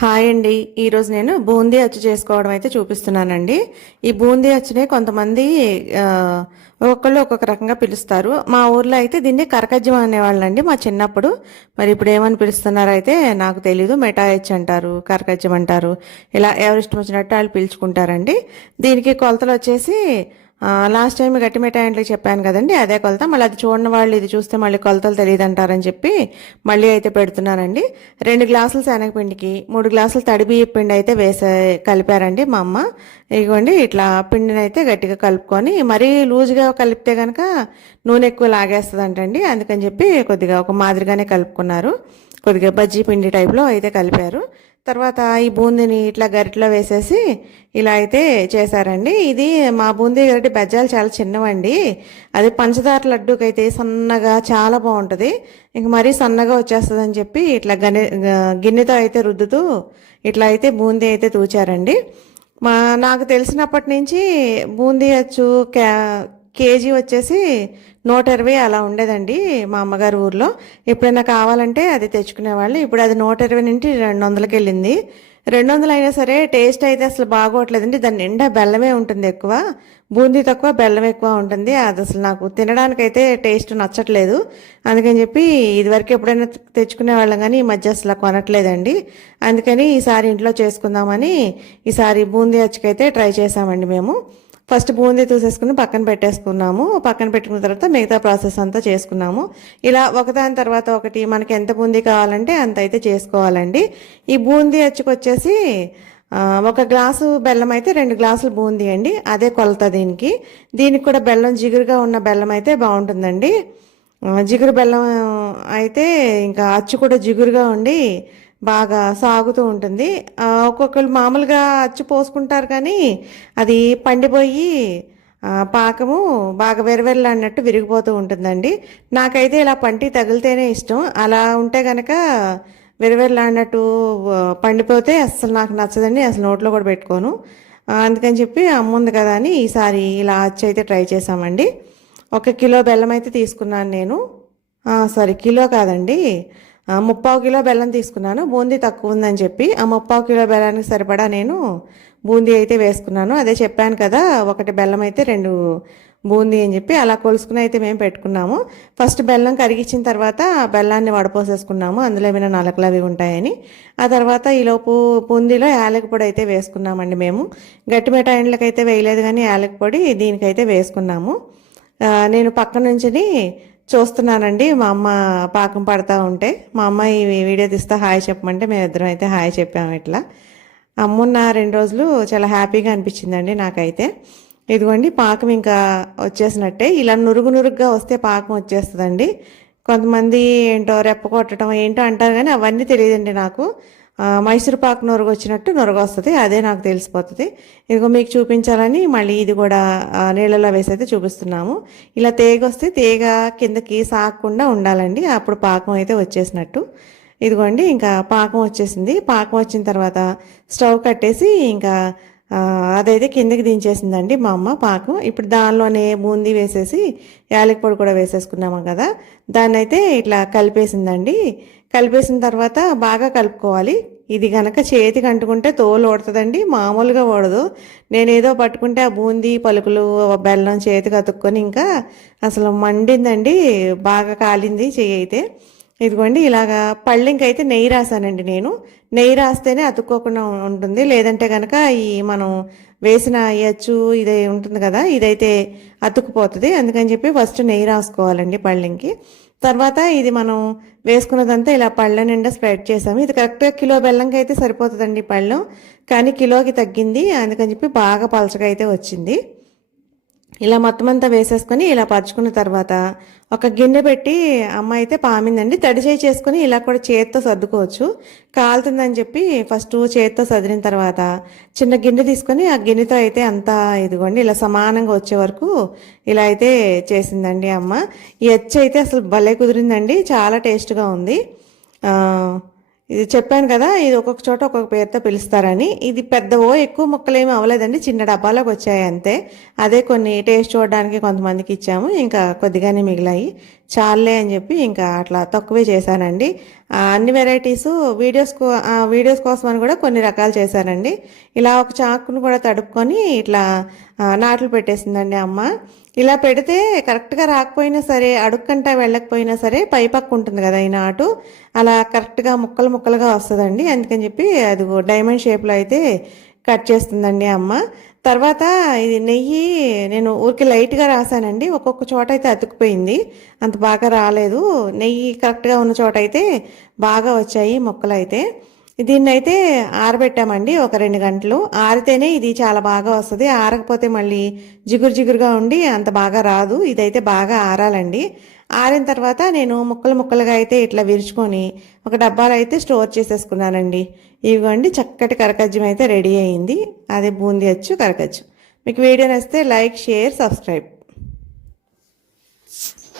Hi అండి. ఈరోజు నేను బూందీ అచ్చు చేసుకోవడం అయితే చూపిస్తున్నానండి. ఈ బూందీ అచ్చునే కొంతమంది ఆ, ఒక్కొక్కళ్ళు ఒక్కొక్క రకంగా పిలుస్తారు. మా ఊర్లో అయితే దీన్ని కరకజ్జం అనేవాళ్ళండి మా చిన్నప్పుడు. మరి ఇప్పుడు ఏమని పిలుస్తున్నారో అయితే నాకు తెలీదు. మిఠాయి అచ్చు అంటారు, కరకజ్జం అంటారు. ఇలా ఎవరిష్టం వచ్చినట్టు వాళ్ళు పిలుచుకుంటారండి. దీనికి కొలతలు వచ్చేసి లాస్ట్ టైం గట్టి మిఠాయింట్లకి చెప్పాను కదండి, అదే కొలత. మళ్ళీ అది చూడని వాళ్ళు ఇది చూస్తే మళ్ళీ కొలతలు తెలియదు అంటారని చెప్పి మళ్ళీ అయితే పెడుతున్నానండి. 2 గ్లాసులు శనగపిండికి 3 గ్లాసులు తడి బియ్య పిండి అయితే కలిపారండి మా అమ్మ. ఇదిగోండి ఇట్లా పిండిని అయితే గట్టిగా కలుపుకొని, మరీ లూజ్గా కలిపితే కనుక నూనె ఎక్కువ లాగేస్తుంది అంటండి. అందుకని చెప్పి కొద్దిగా ఒక మాదిరిగానే కలుపుకున్నారు. కొద్దిగా బజ్జీ పిండి టైప్లో అయితే కలిపారు. తర్వాత ఈ బూందీని ఇట్లా గరిటలో వేసేసి ఇలా అయితే చేశారండి. ఇది మా బూందీ గరిటె బెజ్జాలు చాలా చిన్నవండి. అది పంచదార లడ్డూకి అయితే సన్నగా చాలా బాగుంటుంది. ఇంక మరీ సన్నగా వచ్చేస్తుంది అని చెప్పి ఇట్లా గిన్నెతో అయితే రుద్దుతూ ఇట్లా అయితే బూందీ అయితే తూచారండి. నాకు తెలిసినప్పటి నుంచి బూందీ అచ్చు కేజీ వచ్చేసి 120 అలా ఉండేదండి మా అమ్మగారి ఊర్లో. ఎప్పుడైనా కావాలంటే అది తెచ్చుకునేవాళ్ళు. ఇప్పుడు అది 120 నుండి 200కి వెళ్ళింది. 200 అయినా సరే టేస్ట్ అయితే అసలు బాగోట్లేదండి. దాని నిండా బెల్లమే ఉంటుంది ఎక్కువ, బూందీ తక్కువ బెల్లం ఎక్కువ ఉంటుంది. అది అసలు నాకు తినడానికైతే టేస్ట్ నచ్చట్లేదు. అందుకని చెప్పి ఇదివరకు ఎప్పుడైనా తెచ్చుకునే వాళ్ళం కానీ ఈ మధ్య అసలు కొనట్లేదండి. అందుకని ఈసారి ఇంట్లో చేసుకుందామని ఈసారి బూందీ అచ్చుకైతే ట్రై చేసామండి మేము. ఫస్ట్ బూందీ తీసేసుకుని పక్కన పెట్టేసుకున్నాము. పక్కన పెట్టుకున్న తర్వాత మిగతా ప్రాసెస్ అంతా చేసుకున్నాము. ఇలా ఒకదాని తర్వాత ఒకటి మనకి ఎంత బూందీ కావాలంటే అంత అయితే చేసుకోవాలండి. ఈ బూందీ అచ్చుకొచ్చేసి 1 గ్లాసు బెల్లం అయితే 2 గ్లాసులు బూందీ అండి. అదే కొలత దీనికి కూడా బెల్లం జిగురుగా ఉన్న బెల్లం అయితే బాగుంటుందండి. జిగురు బెల్లం అయితే ఇంకా అచ్చు కూడా జిగురుగా ఉండి బాగా సాగుతూ ఉంటుంది. ఒక్కొక్కరు మామూలుగా అచ్చు పోసుకుంటారు కానీ అది పండిపోయి పాకము బాగా వెరవెరలాడినట్టు విరిగిపోతూ ఉంటుందండి. నాకైతే ఇలా పంటి తగిలితేనే ఇష్టం. అలా ఉంటే కనుక వెరవెరలాడినట్టు పండిపోతే అస్సలు నాకు నచ్చదండి. అసలు నోట్లో కూడా పెట్టుకోను. అందుకని చెప్పి అమ్ముంది కదా అని ఈసారి ఇలా అచ్చు అయితే ట్రై చేసామండి. 1 కిలో బెల్లం అయితే తీసుకున్నాను నేను. సారీ, కిలో కాదండి, 3/4 కిలో బెల్లం తీసుకున్నాను. బూందీ తక్కువ ఉందని చెప్పి ఆ 3/4 కిలో బెల్లానికి సరిపడా నేను బూందీ అయితే వేసుకున్నాను. అదే చెప్పాను కదా, 1 బెల్లం అయితే 2 బూందీ అని చెప్పి అలా కొలుసుకుని అయితే మేము పెట్టుకున్నాము. ఫస్ట్ బెల్లం కరిగించిన తర్వాత బెల్లాన్ని వడపోసేసుకున్నాము, అందులో ఏమైనా నలకలు అవి ఉంటాయని. ఆ తర్వాత ఈలోపు బూందీలో యాలక పొడి అయితే వేసుకున్నామండి మేము. గట్టి మిఠాయిలకైతే వేయలేదు కానీ యాలక పొడి దీనికైతే వేసుకున్నాము. నేను పక్క నుంచి చూస్తున్నానండి మా అమ్మ పాకం పడతా ఉంటే. మా అమ్మ ఈ వీడియో తీస్తా హాయ్ చెప్పమంటే మేమిద్దరం అయితే హాయ్ చెప్పాము. ఇట్లా అమ్మున్న 2 రోజులు చాలా హ్యాపీగా అనిపించిందండి నాకైతే. ఇదిగోండి పాకం ఇంకా వచ్చేసినట్టే. ఇలా నురుగు నురుగుగా వస్తే పాకం వచ్చేస్తుందండి. కొంతమంది ఏంటో రెప్ప కొట్టడం ఏంటో అంటారు కానీ అవన్నీ తెలియదండి నాకు. మైసూర్ పాకు నొరుగు వచ్చినట్టు నొరుగు వస్తుంది, అదే నాకు తెలిసిపోతుంది. ఇదిగో మీకు చూపించాలని మళ్ళీ ఇది కూడా నీళ్ళలో వేసి అయితే చూపిస్తున్నాము. ఇలా తేగ వస్తే తేగ కిందకి సాగకుండా ఉండాలండి, అప్పుడు పాకం అయితే వచ్చేసినట్టు. ఇదిగోండి ఇంకా పాకం వచ్చేసింది. పాకం వచ్చిన తర్వాత స్టవ్ కట్టేసి ఇంకా అదైతే కిందకి దించేసిందండి మా అమ్మ పాకం. ఇప్పుడు దానిలోనే బూందీ వేసేసి యాలక పొడి కూడా వేసేసుకున్నాము కదా, దాన్ని అయితే ఇట్లా కలిపేసిందండి. కలిపేసిన తర్వాత బాగా కలుపుకోవాలి. ఇది గనక చేతికి అంటుకుంటే తోలు ఓడుతుందండి, మామూలుగా ఓడదు. నేనేదో పట్టుకుంటే ఆ బూందీ పలుకులు బెల్లం చేతికి అతుక్కొని ఇంకా అసలు మండిందండి, బాగా కాలింది చెయ్యి అయితే. ఇదిగోండి ఇలాగా పళ్ళింకైతే నెయ్యి రాసానండి నేను. నెయ్యి రాస్తేనే అతుక్కోకుండా ఉంటుంది, లేదంటే కనుక ఈ మనం వేసిన అచ్చు ఇదే ఉంటుంది కదా, ఇదైతే అతుక్కుపోతుంది. అందుకని చెప్పి ఫస్ట్ నెయ్యి రాసుకోవాలండి పళ్ళింకి. తర్వాత ఇది మనం వేసుకున్నదంతా ఇలా పళ్ళ నిండా స్ప్రెడ్ చేసాము. ఇది కరెక్ట్గా కిలో బెల్లంకి అయితే సరిపోతుందండి పళ్ళం, కానీ కిలోకి తగ్గింది. అందుకని చెప్పి బాగా పలచగా అయితే వచ్చింది. ఇలా మొత్తం అంతా వేసేసుకొని ఇలా పరుచుకున్న తర్వాత ఒక గిన్నె పెట్టి అమ్మ అయితే పామిందండి. తడి చేయి చేసుకుని ఇలా కూడా చేతితో సర్దుకోవచ్చు, కాలుతుందని చెప్పి ఫస్ట్ చేతితో సదిరిన తర్వాత చిన్న గిన్నె తీసుకొని ఆ గిన్నెతో అయితే అంతా ఇదిగోండి ఇలా సమానంగా వచ్చే వరకు ఇలా అయితే చేసిందండి అమ్మ. ఈ అచ్చు అయితే అసలు భలే కుదిరిందండి, చాలా టేస్ట్గా ఉంది. ఇది చెప్పాను కదా, ఇది ఒక్కొక్క చోట ఒక్కొక్క పేరుతో పిలుస్తారని. ఇది ఎక్కువ ముక్కలేమి అవ్వలేదండి, చిన్న డబ్బాలోకి వచ్చాయి అంతే. అదే కొన్ని టేస్ట్ చూడడానికి కొంతమందికి ఇచ్చాము, ఇంకా కొద్దిగానే మిగిలాయి. చాలే అని చెప్పి ఇంకా అట్లా తక్కువే చేశానండి. అన్ని వెరైటీస్ వీడియోస్ కోసం అని కూడా కొన్ని రకాలు చేశానండి. ఇలా ఒక చాకును కూడా తడుపుకొని ఇట్లా నాట్లు పెట్టేసిందండి అమ్మ. ఇలా పెడితే కరెక్ట్గా రాకపోయినా సరే, అడుక్కంటా వెళ్ళకపోయినా సరే, పైపక్క ఉంటుంది కదా ఈ నాటు, అలా కరెక్ట్గా ముక్కలు ముక్కలుగా వస్తుందండి. అందుకని చెప్పి అది డైమండ్ షేప్లో అయితే కట్ చేస్తుందండి అమ్మ. తర్వాత ఇది నెయ్యి నేను ఊరికి లైట్గా రాసానండి, ఒక్కొక్క చోట అయితే అతుక్కుపోయింది, అంత బాగా రాలేదు. నెయ్యి కరెక్ట్గా ఉన్న చోట అయితే బాగా వచ్చాయి మొక్కలు అయితే. దీన్ని అయితే ఆరబెట్టామండి ఒక 2 గంటలు. ఆరితేనే ఇది చాలా బాగా వస్తుంది, ఆరకపోతే మళ్ళీ జిగురు జిగురుగా ఉండి అంత బాగా రాదు. ఇదైతే బాగా ఆరాలండి. ఆరిన తర్వాత నేను ముక్కలు ముక్కలుగా అయితే ఇట్లా విరుచుకొని ఒక డబ్బాలో అయితే స్టోర్ చేసేసుకున్నానండి. ఇవిగోండి, చక్కటి కరకజ్జం అయితే రెడీ అయింది. అదే బూందీ అచ్చు కరకజ్జం. మీకు వీడియో నచ్చితే లైక్, షేర్, సబ్స్క్రైబ్.